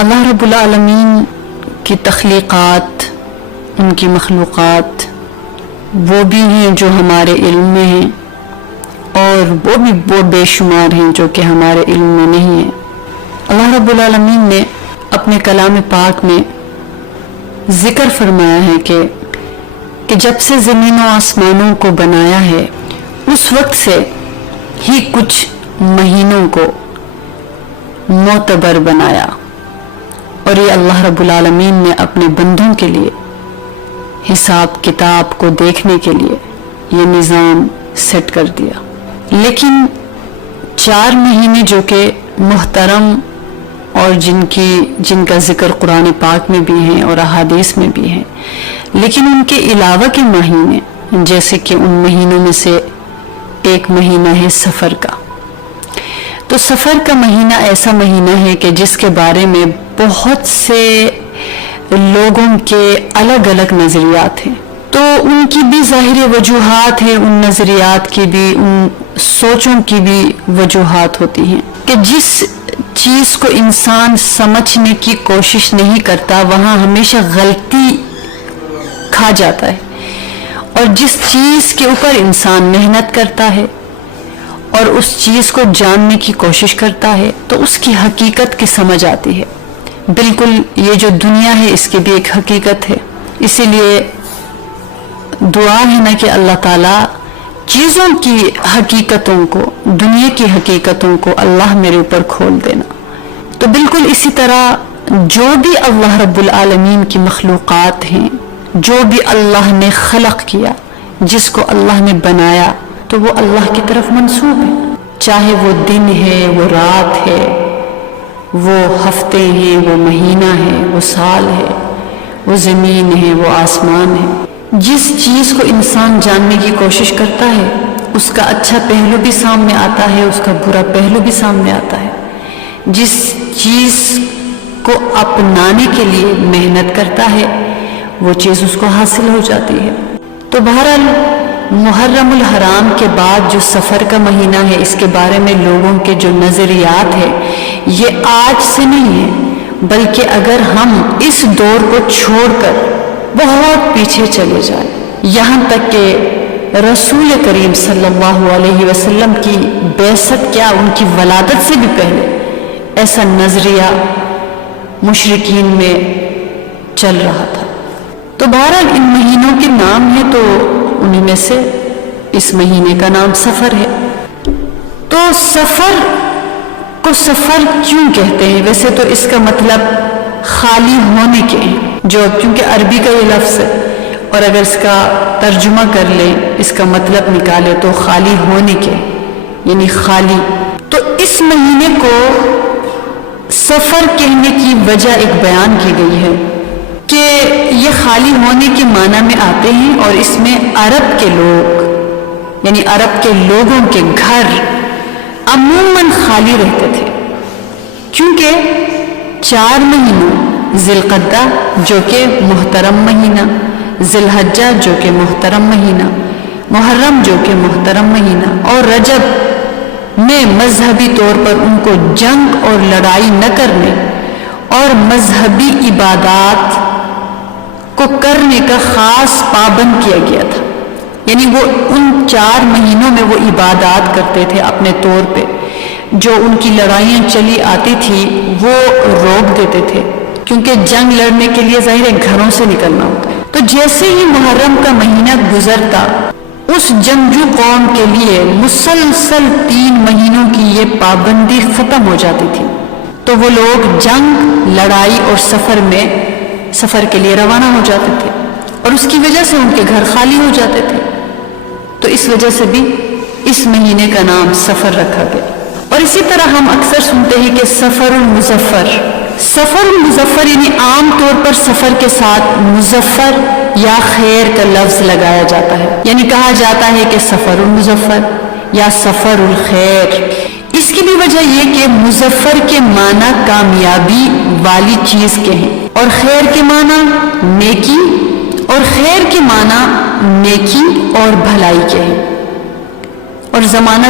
اللہ رب العالمین کی تخلیقات، ان کی مخلوقات وہ بھی ہیں جو ہمارے علم میں ہیں، اور وہ بھی وہ بے شمار ہیں جو کہ ہمارے علم میں نہیں ہیں۔ اللہ رب العالمین نے اپنے کلام پاک میں ذکر فرمایا ہے کہ جب سے زمین و آسمانوں کو بنایا ہے اس وقت سے ہی کچھ مہینوں کو معتبر بنایا، اور یہ اللہ رب العالمین نے اپنے بندوں کے لیے حساب کتاب کو دیکھنے کے لیے یہ نظام سیٹ کر دیا۔ لیکن 4 مہینے جو کہ محترم اور جن کا ذکر قرآن پاک میں بھی ہیں اور احادیث میں بھی ہیں، لیکن ان کے علاوہ کے مہینے، جیسے کہ ان مہینوں میں سے ایک مہینہ ہے سفر کا، تو سفر کا مہینہ ایسا مہینہ ہے کہ جس کے بارے میں بہت سے لوگوں کے الگ الگ نظریات ہیں، تو ان کی بھی ظاہر وجوہات ہیں، ان نظریات کی بھی، ان سوچوں کی بھی وجوہات ہوتی ہیں کہ جس چیز کو انسان سمجھنے کی کوشش نہیں کرتا وہاں ہمیشہ غلطی کھا جاتا ہے، اور جس چیز کے اوپر انسان محنت کرتا ہے اور اس چیز کو جاننے کی کوشش کرتا ہے تو اس کی حقیقت کی سمجھ آتی ہے۔ بالکل یہ جو دنیا ہے اس کی بھی ایک حقیقت ہے، اسی لیے دعا ہے نا کہ اللہ تعالیٰ چیزوں کی حقیقتوں کو، دنیا کی حقیقتوں کو اللہ میرے اوپر کھول دینا۔ تو بالکل اسی طرح جو بھی اللہ رب العالمین کی مخلوقات ہیں، جو بھی اللہ نے خلق کیا، جس کو اللہ نے بنایا، تو وہ اللہ کی طرف منسوب ہے، چاہے وہ دن ہے، وہ رات ہے، وہ ہفتے ہیں، وہ مہینہ ہے، وہ سال ہے، وہ زمین ہے، وہ آسمان ہے۔ جس چیز کو انسان جاننے کی کوشش کرتا ہے اس کا اچھا پہلو بھی سامنے آتا ہے، اس کا برا پہلو بھی سامنے آتا ہے۔ جس چیز کو اپنانے کے لیے محنت کرتا ہے وہ چیز اس کو حاصل ہو جاتی ہے۔ تو بہرحال محرم الحرام کے بعد جو سفر کا مہینہ ہے، اس کے بارے میں لوگوں کے جو نظریات ہے یہ آج سے نہیں ہے، بلکہ اگر ہم اس دور کو چھوڑ کر بہت پیچھے چلے جائیں، یہاں تک کہ رسول کریم صلی اللہ علیہ وسلم کی بعثت کیا، ان کی ولادت سے بھی پہلے ایسا نظریہ مشرکین میں چل رہا تھا۔ تو بہرحال ان مہینوں کے نام ہیں، تو انہی میں سے اس مہینے کا نام سفر ہے۔ تو سفر کو سفر کیوں کہتے ہیں؟ ویسے تو اس کا مطلب خالی ہونے کے ہیں، جو کیونکہ عربی کا یہ لفظ ہے، اور اگر اس کا ترجمہ کر لیں، اس کا مطلب نکالے تو خالی ہونے کے، یعنی خالی۔ تو اس مہینے کو سفر کہنے کی وجہ ایک بیان کی گئی ہے کہ یہ خالی ہونے کے معنی میں آتے ہیں، اور اس میں عرب کے لوگ، یعنی عرب کے لوگوں کے گھر عموماً خالی رہتے تھے، کیونکہ 4 مہینوں، ذی القعدہ جو کہ محترم مہینہ، ذی الحجہ جو کہ محترم مہینہ، محرم جو کہ محترم مہینہ، اور رجب میں مذہبی طور پر ان کو جنگ اور لڑائی نہ کرنے اور مذہبی عبادات کو کرنے کا خاص پابند کیا گیا تھا، یعنی وہ ان 4 مہینوں میں وہ عبادات کرتے تھے اپنے طور پہ، جو ان کی لڑائیاں چلی آتی تھی وہ روک دیتے تھے، کیونکہ جنگ لڑنے کے لیے ظاہر ہے گھروں سے نکلنا ہوتا ہے۔ تو جیسے ہی محرم کا مہینہ گزرتا، اس جنگجو قوم کے لیے مسلسل 3 مہینوں کی یہ پابندی ختم ہو جاتی تھی، تو وہ لوگ جنگ، لڑائی اور سفر کے لیے روانہ ہو جاتے تھے، اور اس کی وجہ سے ان کے گھر خالی ہو جاتے تھے۔ تو اس وجہ سے بھی اس مہینے کا نام سفر رکھا گیا۔ اور اسی طرح ہم اکثر سنتے ہیں کہ سفر المظفر یعنی عام طور پر سفر کے ساتھ مظفر یا خیر کا لفظ لگایا جاتا ہے، یعنی کہا جاتا ہے کہ سفر المظفر یا سفر الخیر۔ اس کی بھی وجہ یہ کہ مظفر کے معنی کامیابی والی چیز کے ہیں، اور خیر کے معنی نیکی، اور خیر کے معنی نیکی اور بھلائی کے ہیں۔ اور زمانہ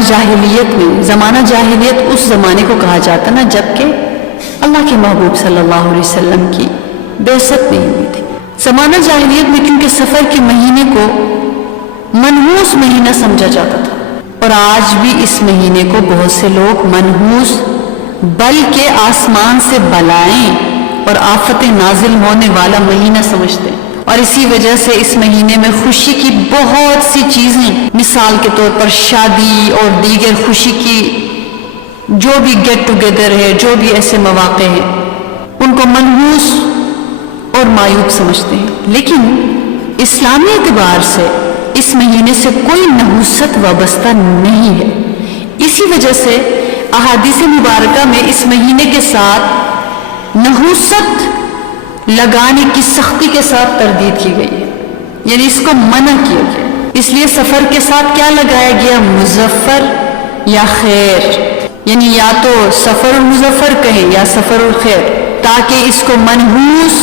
جاہلیت اس زمانے کو کہا جاتا نا جب کہ اللہ کے محبوب صلی اللہ علیہ وسلم کی بعثت نہیں ہوئی تھی۔ زمانہ جاہلیت میں کیونکہ سفر کے مہینے کو منحوس مہینہ سمجھا جاتا تھا، اور آج بھی اس مہینے کو بہت سے لوگ منحوس بلکہ آسمان سے بلائیں اور آفتیں نازل ہونے والا مہینہ سمجھتے ہیں، اور اسی وجہ سے اس مہینے میں خوشی کی بہت سی چیزیں، مثال کے طور پر شادی اور دیگر خوشی کی جو بھی گیٹ ٹوگیدر ہے، جو بھی ایسے مواقع ہیں، ان کو منحوس اور معیوب سمجھتے ہیں۔ لیکن اسلامی اعتبار سے اس مہینے سے کوئی نحوست وابستہ نہیں ہے۔ اسی وجہ سے احادیث مبارکہ میں اس مہینے کے ساتھ نحوست لگانے کی سختی کے ساتھ تردید کی گئی ہے، یعنی اس کو منع کیا گیا۔ اس لیے سفر کے ساتھ کیا لگایا گیا؟ مظفر یا خیر، یعنی یا تو سفر المظفر کہیں یا سفر الخیر، تاکہ اس کو منحوس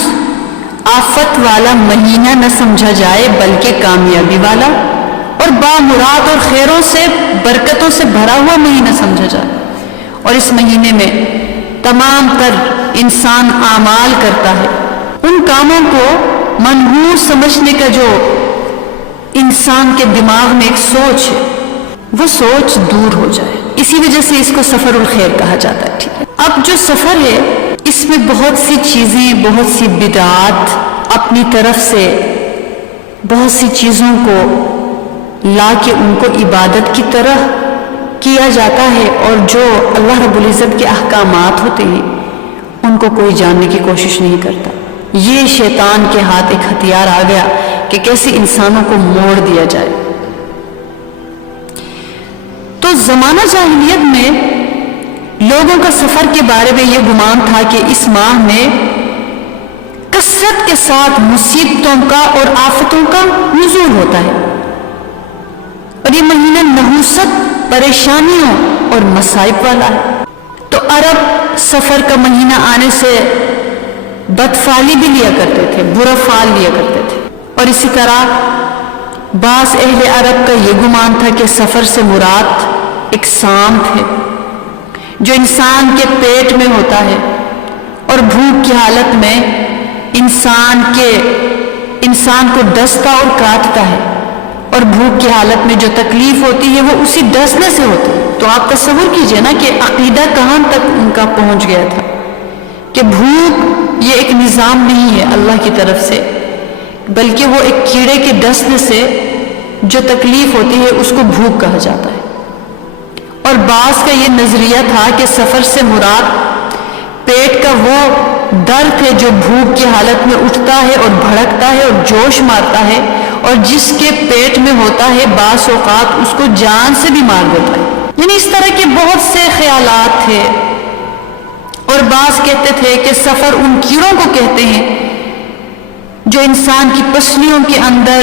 آفت والا مہینہ نہ سمجھا جائے بلکہ کامیابی والا اور بامراد اور خیروں سے، برکتوں سے بھرا ہوا مہینہ سمجھا جائے۔ اور اس مہینے میں تمام تر انسان اعمال کرتا ہے، ان کاموں کو منحوس سمجھنے کا جو انسان کے دماغ میں ایک سوچ ہے، وہ سوچ دور ہو جائے۔ اسی وجہ سے اس کو سفر الخیر کہا جاتا ہے۔ ٹھیک ہے، اب جو سفر ہے اس میں بہت سی چیزیں، بہت سی بدعات اپنی طرف سے بہت سی چیزوں کو لا کے ان کو عبادت کی طرح کیا جاتا ہے، اور جو اللہ رب العزت کے احکامات ہوتے ہیں ان کو کوئی جاننے کی کوشش نہیں کرتا۔ یہ شیطان کے ہاتھ ایک ہتھیار آ گیا کہ کیسے انسانوں کو موڑ دیا جائے۔ تو زمانہ جاہلیت میں لوگوں کا سفر کے بارے میں یہ گمان تھا کہ اس ماہ میں کثرت کے ساتھ مصیبتوں کا اور آفتوں کا نزول ہوتا ہے، اور یہ مہینہ نحوست، پریشانیوں اور مصائب والا ہے۔ تو عرب سفر کا مہینہ آنے سے بدفعلی بھی لیا کرتے تھے، برا فعل لیا کرتے تھے، اور اسی طرح بعض اہل عرب کا یہ گمان تھا کہ سفر سے مراد ایک سانپ ہے جو انسان کے پیٹ میں ہوتا ہے، اور بھوک کی حالت میں انسان کو ڈستا اور کاٹتا ہے، اور بھوک کی حالت میں جو تکلیف ہوتی ہے وہ اسی ڈسنے سے ہوتی ہے۔ تو آپ تصور کیجئے نا کہ عقیدہ کہاں تک ان کا پہنچ گیا تھا کہ بھوک یہ ایک نظام نہیں ہے اللہ کی طرف سے، بلکہ وہ ایک کیڑے کے ڈسنے سے جو تکلیف ہوتی ہے اس کو بھوک کہا جاتا ہے۔ اور بعض کا یہ نظریہ تھا کہ سفر سے مراد پیٹ کا وہ درد ہے جو بھوک کی حالت میں اٹھتا ہے اور بھڑکتا ہے اور جوش مارتا ہے، اور جس کے پیٹ میں ہوتا ہے بعض اوقات اس کو جان سے بھی مار دیتا ہے۔ یعنی اس طرح کے بہت سے خیالات تھے، اور بعض کہتے تھے کہ سفر ان کیڑوں کو کہتے ہیں جو انسان کی پسلیوں کے اندر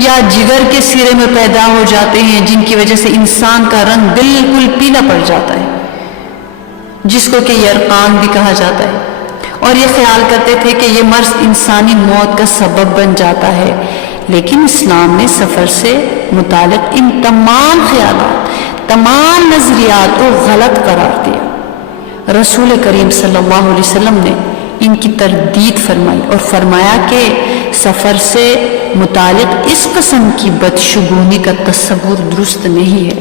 یا جگر کے سرے میں پیدا ہو جاتے ہیں، جن کی وجہ سے انسان کا رنگ بالکل پیلا پڑ جاتا ہے، جس کو کہ یرقان بھی کہا جاتا ہے۔ اور یہ خیال کرتے تھے کہ یہ مرض انسانی موت کا سبب بن جاتا ہے۔ لیکن اسلام نے سفر سے متعلق ان تمام خیالات، تمام نظریات کو غلط قرار دیا۔ رسول کریم صلی اللہ علیہ وسلم نے ان کی تردید فرمائی اور فرمایا کہ سفر سے متعلق اس قسم کی بدشگونی کا تصور درست نہیں ہے۔